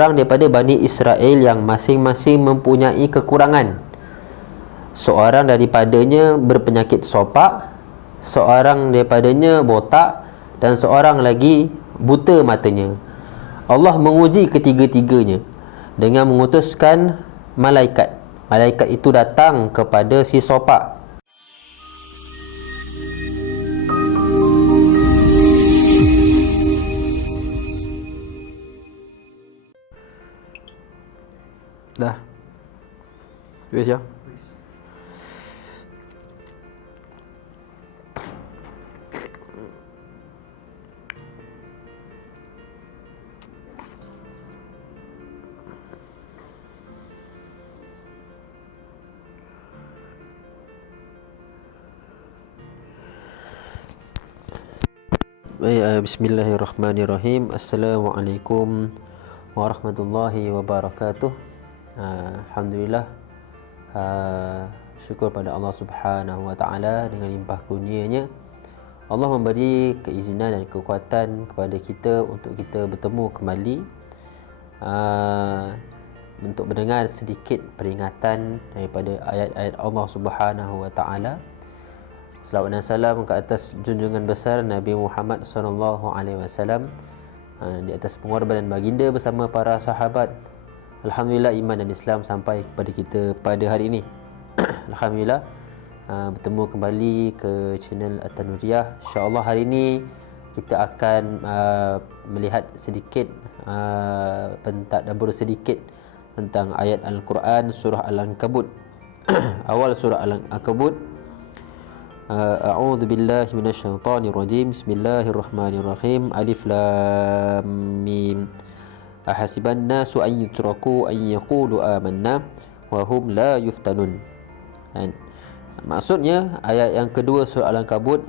orang daripada Bani Israel yang masing-masing mempunyai kekurangan. Seorang daripadanya berpenyakit sopak, seorang daripadanya botak, dan seorang lagi buta matanya. Allah menguji ketiga-tiganya dengan mengutuskan malaikat. Malaikat itu datang kepada si sopak. Dah. Tulis ya. Bismillahirrahmanirrahim. Assalamualaikum warahmatullahi wabarakatuh. Alhamdulillah, syukur pada Allah Subhanahu wa taala, dengan limpah kurnianya Allah memberi keizinan dan kekuatan kepada kita untuk kita bertemu kembali untuk mendengar sedikit peringatan daripada ayat-ayat Allah Subhanahu wa taala. Selawat dan salam ke atas junjungan besar Nabi Muhammad sallallahu alaihi wasallam, di atas pengorbanan baginda bersama para sahabat. Alhamdulillah, iman dan Islam sampai kepada kita pada hari ini. Alhamdulillah, bertemu kembali ke channel At-Tanuriyah. InsyaAllah hari ini kita akan melihat sedikit, pentadabbur sedikit tentang ayat Al-Quran surah Al-Ankabut. Awal surah Al-Ankabut. A'udzu billahi minasyaitonir rajim. Bismillahirrahmanirrahim. Alif lam mim. Ahasiban nasu an yutraku an yaqulu amanna wa hum la yuftanun. Maksudnya ayat yang kedua surah Al-Ankabut,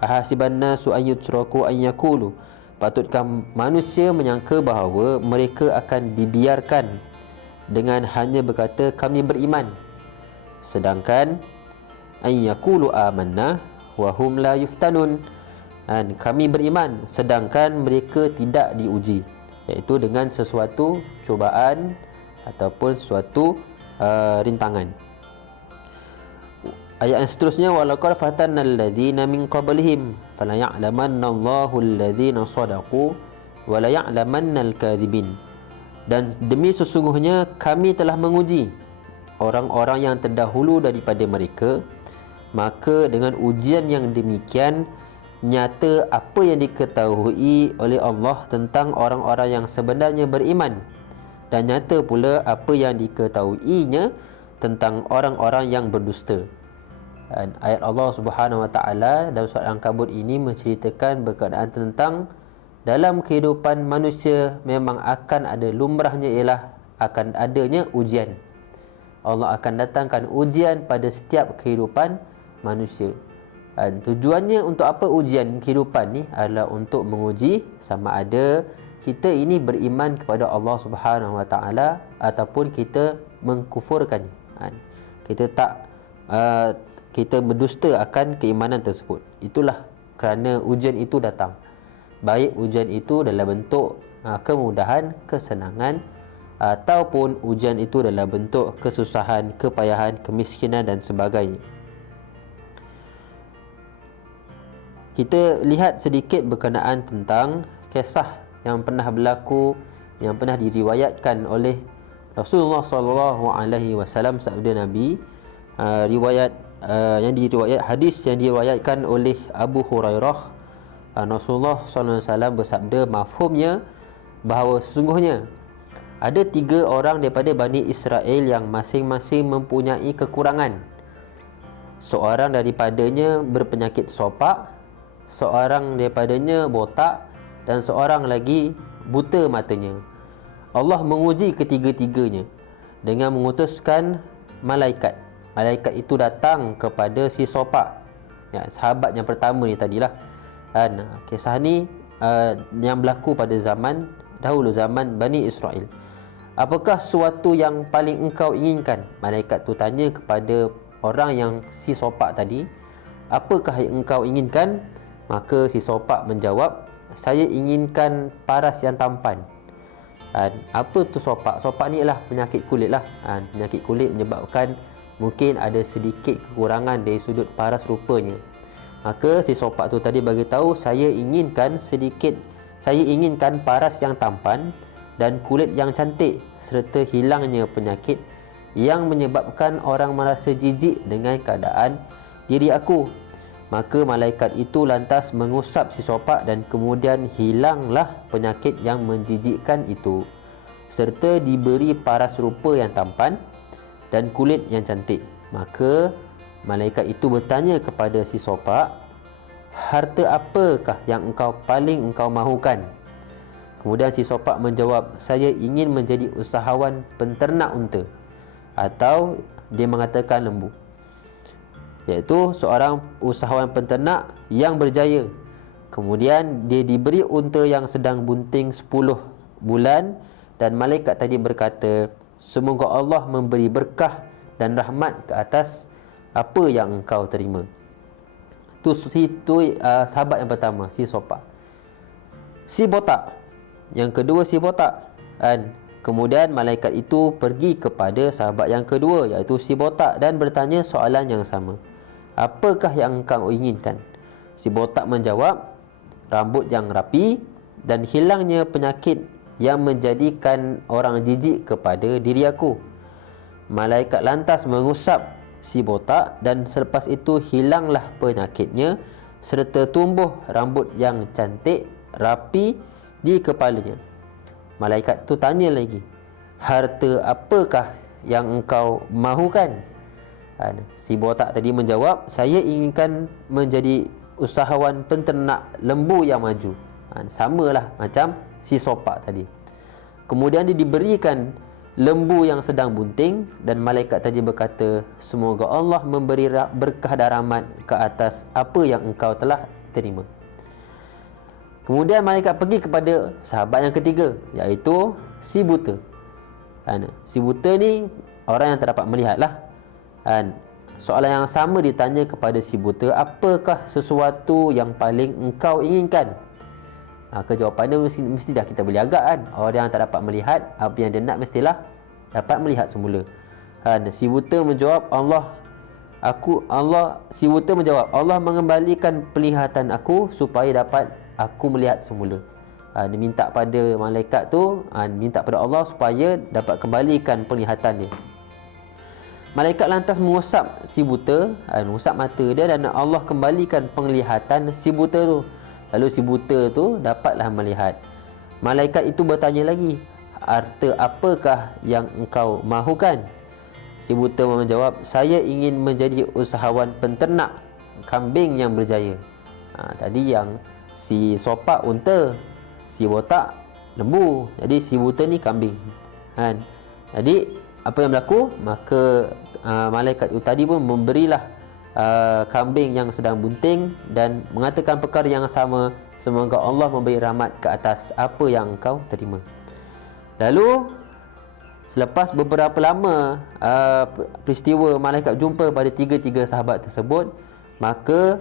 ahasiban nasu an yutraku an yaqulu, patutkah manusia menyangka bahawa mereka akan dibiarkan dengan hanya berkata kami beriman, sedangkan an yaqulu amanna wa hum la yuftanun, dan kami beriman sedangkan mereka tidak diuji, iaitu dengan sesuatu cubaan ataupun sesuatu rintangan. Ayat yang seterusnya, walaqad fatanna alladhina min qablihim fala ya'lamanna Allahu alladhina sadaqu wa la ya'lamanna al-kadhibin, dan demi sesungguhnya kami telah menguji orang-orang yang terdahulu daripada mereka, maka dengan ujian yang demikian nyata apa yang diketahui oleh Allah tentang orang-orang yang sebenarnya beriman, dan nyata pula apa yang diketahuinya tentang orang-orang yang berdusta. Dan ayat Allah Subhanahu wa taala dalam surah Al-Ankabut ini menceritakan berkenaan tentang dalam kehidupan manusia memang akan ada, lumrahnya ialah akan adanya ujian. Allah akan datangkan ujian pada setiap kehidupan manusia. Dan tujuannya untuk apa ujian kehidupan ni adalah untuk menguji sama ada kita ini beriman kepada Allah Subhanahu wa taala ataupun kita mengkufurkannya. Kita tak kita berdusta akan keimanan tersebut. Itulah kerana ujian itu datang. Baik ujian itu dalam bentuk kemudahan, kesenangan, ataupun ujian itu dalam bentuk kesusahan, kepayahan, kemiskinan dan sebagainya. Kita lihat sedikit berkenaan tentang kisah yang pernah berlaku, yang pernah diriwayatkan oleh Rasulullah sallallahu alaihi wasallam, sabda Nabi, hadis yang diriwayatkan oleh Abu Hurairah. Rasulullah sallallahu alaihi wasallam bersabda, mafhumnya bahawa sesungguhnya ada 3 orang daripada Bani Israel yang masing-masing mempunyai kekurangan. Seorang daripadanya berpenyakit sopak, seorang daripadanya botak, dan seorang lagi buta matanya. Allah menguji ketiga-tiganya dengan mengutuskan malaikat. Malaikat itu datang kepada si sopak, sahabat yang pertama ni tadilah. Dan kisah ni yang berlaku pada zaman dahulu, zaman Bani Israel. Apakah sesuatu yang paling engkau inginkan? Malaikat tu tanya kepada orang yang si sopak tadi, apakah yang engkau inginkan? Maka si sopak menjawab, saya inginkan paras yang tampan. Apa tu sopak? Sopak ni ialah penyakit kulit lah. Penyakit kulit menyebabkan mungkin ada sedikit kekurangan dari sudut paras rupanya. Maka si sopak tu tadi bagi tahu, saya inginkan paras yang tampan dan kulit yang cantik serta hilangnya penyakit yang menyebabkan orang merasa jijik dengan keadaan diri aku. Maka malaikat itu lantas mengusap si sopak dan kemudian hilanglah penyakit yang menjijikkan itu, serta diberi paras rupa yang tampan dan kulit yang cantik. Maka malaikat itu bertanya kepada si sopak, harta apakah yang paling engkau mahukan? Kemudian si sopak menjawab, saya ingin menjadi usahawan penternak unta, atau dia mengatakan lembu, iaitu seorang usahawan penternak yang berjaya. Kemudian dia diberi unta yang sedang bunting 10 bulan, dan malaikat tadi berkata, semoga Allah memberi berkah dan rahmat ke atas apa yang engkau terima. Itu sahabat yang pertama, si sopak. Si botak, yang kedua si botak, kemudian malaikat itu pergi kepada sahabat yang kedua, iaitu si botak, dan bertanya soalan yang sama, apakah yang engkau inginkan? Si botak menjawab, rambut yang rapi dan hilangnya penyakit yang menjadikan orang jijik kepada diri aku. Malaikat lantas mengusap si botak dan selepas itu hilanglah penyakitnya serta tumbuh rambut yang cantik rapi di kepalanya. Malaikat tu tanya lagi, harta apakah yang engkau mahukan? Si botak tadi menjawab, saya inginkan menjadi usahawan penternak lembu yang maju. Samalah macam si sopak tadi. Kemudian dia diberikan lembu yang sedang bunting, dan malaikat tadi berkata, semoga Allah memberi berkah dan rahmat ke atas apa yang engkau telah terima. Kemudian malaikat pergi kepada sahabat yang ketiga, iaitu si buta. Si buta ni orang yang tak dapat melihat lah. Soalan yang sama ditanya kepada si buta, apakah sesuatu yang paling engkau inginkan? Kejawapannya mesti dah kita boleh agak kan. Orang yang tak dapat melihat, apa yang dia nak mestilah dapat melihat semula. Si buta menjawab, si buta menjawab, Allah mengembalikan penglihatan aku supaya dapat aku melihat semula. Dia minta pada malaikat tu, minta pada Allah supaya dapat kembalikan penglihatan dia. Malaikat lantas mengusap si buta, mengusap mata dia, dan Allah kembalikan penglihatan si buta tu. Lalu si buta tu dapatlah melihat. Malaikat itu bertanya lagi, harta apakah yang engkau mahukan? Si buta menjawab, saya ingin menjadi usahawan penternak kambing yang berjaya. Tadi yang si sopak unta, si botak lembu, jadi si buta ni kambing. Jadi apa yang berlaku? Maka malaikat itu tadi pun memberilah kambing yang sedang bunting dan mengatakan perkara yang sama, semoga Allah memberi rahmat ke atas apa yang engkau terima. Lalu selepas beberapa lama peristiwa malaikat jumpa pada tiga-tiga sahabat tersebut, maka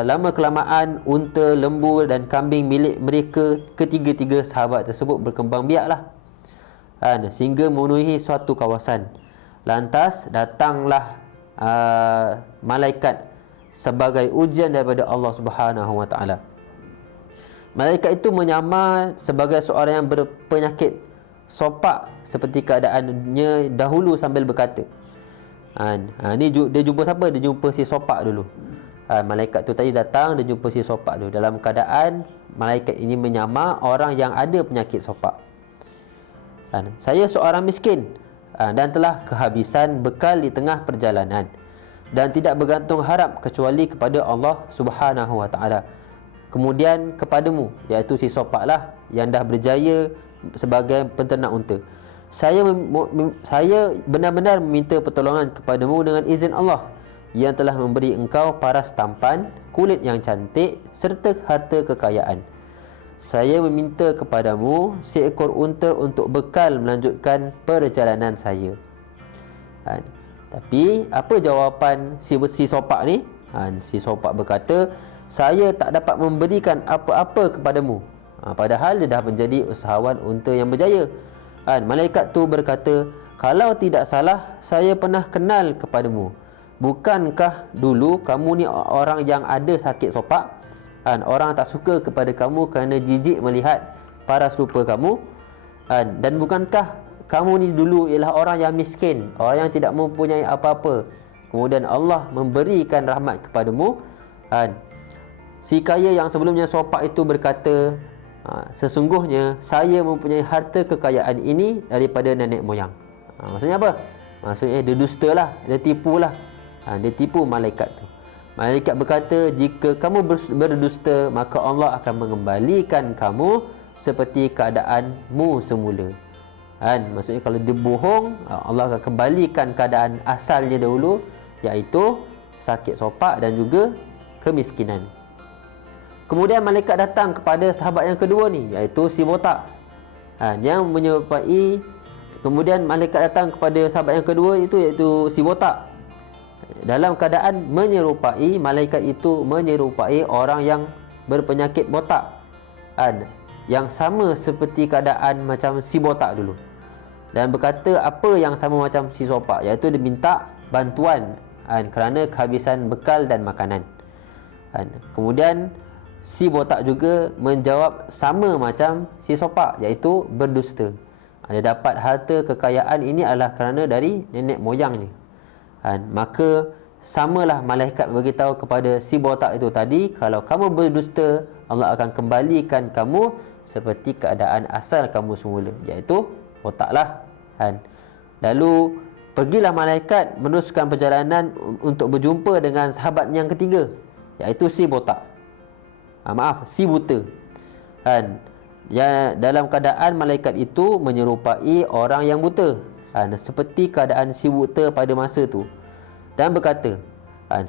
lama kelamaan unta, lembu dan kambing milik mereka ketiga-tiga sahabat tersebut berkembang biaklah, sehingga memenuhi suatu kawasan. Lantas datanglah malaikat sebagai ujian daripada Allah Subhanahu Wa Taala. Malaikat itu menyamar sebagai seorang yang berpenyakit sopak seperti keadaannya dahulu sambil berkata, ni dia jumpa siapa? Dia jumpa si sopak dulu. Malaikat tu tadi datang, dia jumpa si sopak dulu. Dalam keadaan malaikat ini menyamar orang yang ada penyakit sopak. Saya seorang miskin dan telah kehabisan bekal di tengah perjalanan dan tidak bergantung harap kecuali kepada Allah Subhanahu Wa Taala. Kemudian kepadamu, iaitu si sopaklah yang dah berjaya sebagai penternak unta. Saya benar-benar meminta pertolongan kepadamu dengan izin Allah yang telah memberi engkau paras tampan, kulit yang cantik serta harta kekayaan. Saya meminta kepadamu seekor unta untuk bekal melanjutkan perjalanan saya. Tapi apa jawapan si sopak ni? Si sopak berkata, saya tak dapat memberikan apa-apa kepadamu. Padahal dia dah menjadi usahawan unta yang berjaya. Malaikat tu berkata, kalau tidak salah saya pernah kenal kepadamu. Bukankah dulu kamu ni orang yang ada sakit sopak? Orang tak suka kepada kamu kerana jijik melihat paras rupa kamu. Dan bukankah kamu ni dulu ialah orang yang miskin, orang yang tidak mempunyai apa-apa, kemudian Allah memberikan rahmat kepadamu. Si kaya yang sebelumnya sopak itu berkata, sesungguhnya saya mempunyai harta kekayaan ini daripada nenek moyang. Maksudnya apa? Maksudnya dia dusta lah, dia tipu lah. Dia tipu malaikat tu. Malaikat berkata, jika kamu berdusta, maka Allah akan mengembalikan kamu seperti keadaanmu semula. Maksudnya kalau dia bohong, Allah akan kembalikan keadaan asalnya dahulu, iaitu sakit sopak dan juga kemiskinan. Kemudian malaikat datang kepada sahabat yang kedua ni, iaitu si botak, yang menyerupai. Kemudian malaikat datang kepada sahabat yang kedua itu, iaitu si botak, dalam keadaan menyerupai. Malaikat itu menyerupai orang yang berpenyakit botak, yang sama seperti keadaan macam si botak dulu, dan berkata apa yang sama macam si sopak, iaitu dia minta bantuan kerana kehabisan bekal dan makanan. Kemudian si botak juga menjawab sama macam si sopak, iaitu berdusta. Dia dapat harta kekayaan ini adalah kerana dari nenek moyangnya. Maka samalah malaikat beritahu kepada si botak itu tadi, kalau kamu berdusta, Allah akan kembalikan kamu seperti keadaan asal kamu semula, iaitu botaklah. Lalu pergilah malaikat meneruskan perjalanan untuk berjumpa dengan sahabat yang ketiga, iaitu si botak. Si buta. Ya, dalam keadaan malaikat itu menyerupai orang yang buta, seperti keadaan si buta pada masa tu, dan berkata,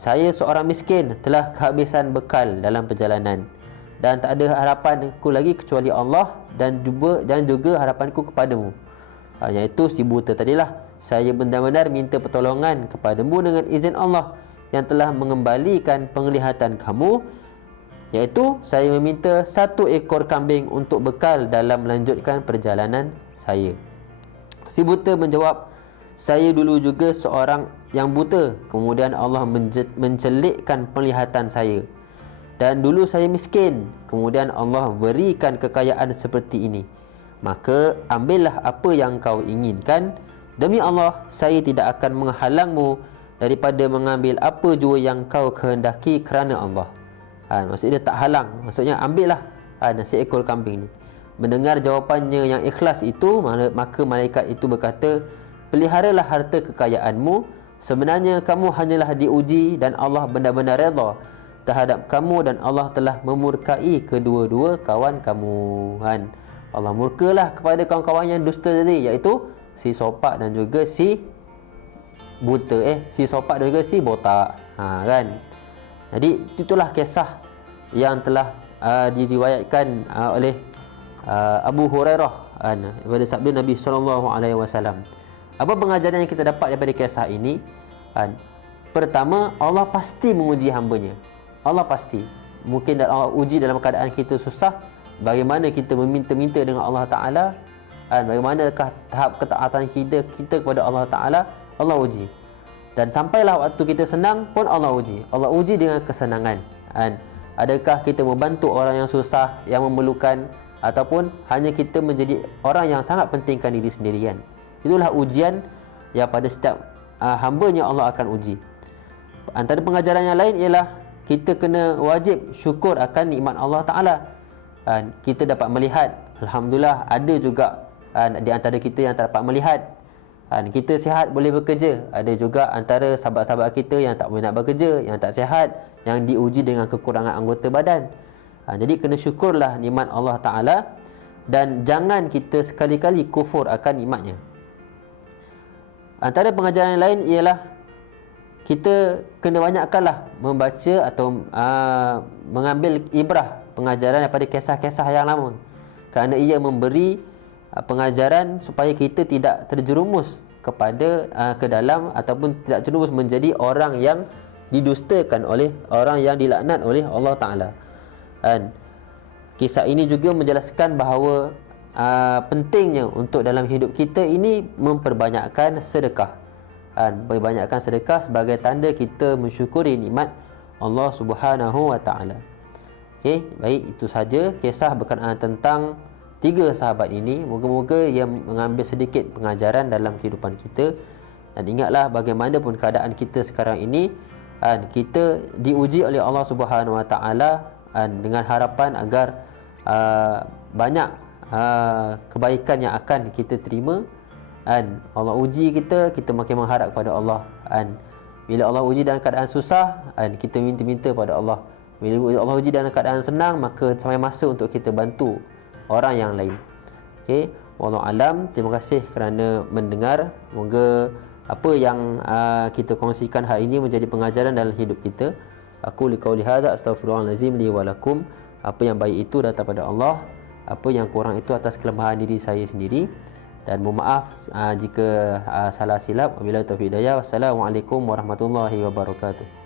saya seorang miskin, telah kehabisan bekal dalam perjalanan, dan tak ada harapanku lagi kecuali Allah, dan juga harapanku kepadamu. Iaitu si buta tadilah. Saya benar-benar minta pertolongan kepadamu dengan izin Allah yang telah mengembalikan penglihatan kamu, iaitu saya meminta 1 ekor kambing untuk bekal dalam melanjutkan perjalanan saya. Si buta menjawab, saya dulu juga seorang yang buta, kemudian Allah mencelikkan penglihatan saya, dan dulu saya miskin, kemudian Allah berikan kekayaan seperti ini. Maka ambillah apa yang kau inginkan. Demi Allah, saya tidak akan menghalangmu daripada mengambil apa jua yang kau kehendaki kerana Allah. Maksudnya dia tak halang, maksudnya ambillah seekor kambing ni. Mendengar jawapannya yang ikhlas itu, maka malaikat itu berkata, peliharalah harta kekayaanmu, sebenarnya kamu hanyalah diuji dan Allah benar-benar redha terhadap kamu, dan Allah telah memurkai kedua-dua kawan kamu. Allah murkalah kepada kawan-kawan yang dusta tadi, iaitu si sopak dan juga si buta, si sopak dan juga si botak. Jadi itulah kisah yang telah diriwayatkan oleh Abu Hurairah daripada sabda Nabi SAW. Apa pengajaran yang kita dapat daripada kisah ini? Pertama, Allah pasti menguji hambanya. Allah pasti. Mungkin Allah uji dalam keadaan kita susah, bagaimana kita meminta-minta dengan Allah Ta'ala, bagaimanakah tahap ketaatan kita kepada Allah Ta'ala, Allah uji. Dan sampailah waktu kita senang pun Allah uji. Allah uji dengan kesenangan. Adakah kita membantu orang yang susah, yang memerlukan, ataupun hanya kita menjadi orang yang sangat pentingkan diri sendirian. Itulah ujian yang pada setiap hambanya Allah akan uji. Antara pengajaran yang lain ialah kita kena wajib syukur akan nikmat Allah Ta'ala. Kita dapat melihat, alhamdulillah, ada juga di antara kita yang tak dapat melihat. Kita sihat boleh bekerja. Ada juga antara sahabat-sahabat kita yang tak boleh nak bekerja, yang tak sihat, yang diuji dengan kekurangan anggota badan. Jadi kena syukurlah nikmat Allah Ta'ala, dan jangan kita sekali-kali kufur akan nikmatnya. Antara pengajaran yang lain ialah kita kena banyakkanlah membaca atau mengambil ibrah, pengajaran daripada kisah-kisah yang lama, kerana ia memberi pengajaran supaya kita tidak terjerumus ke dalam, ataupun tidak terjerumus menjadi orang yang didustakan oleh, orang yang dilaknat oleh Allah Ta'ala. kisah ini juga menjelaskan bahawa pentingnya untuk dalam hidup kita ini memperbanyakkan sedekah. Perbanyakkan sedekah sebagai tanda kita mensyukuri nikmat Allah Subhanahu wa taala. Okey, baik, itu saja kisah berkenaan tentang tiga sahabat ini. Moga-moga ia mengambil sedikit pengajaran dalam kehidupan kita. Dan ingatlah bagaimanapun keadaan kita sekarang ini, kita diuji oleh Allah Subhanahu wa taala dengan harapan agar banyak kebaikan yang akan kita terima. Allah uji kita, kita makin mengharap kepada Allah. Bila Allah uji dalam keadaan susah, kita minta-minta pada Allah. Bila Allah uji dalam keadaan senang, maka sampai masa untuk kita bantu orang yang lain. Okey, wallahu alam. Terima kasih kerana mendengar. Moga apa yang kita kongsikan hari ini menjadi pengajaran dalam hidup kita. Aku liqauli hadza astaghfirullahalazim li wa lakum. Apa yang baik itu datang daripada Allah, apa yang kurang itu atas kelemahan diri saya sendiri. Dan mohon maaf jika salah silap. Wabillahi taufiq hidayah. Wassalamualaikum warahmatullahi wabarakatuh.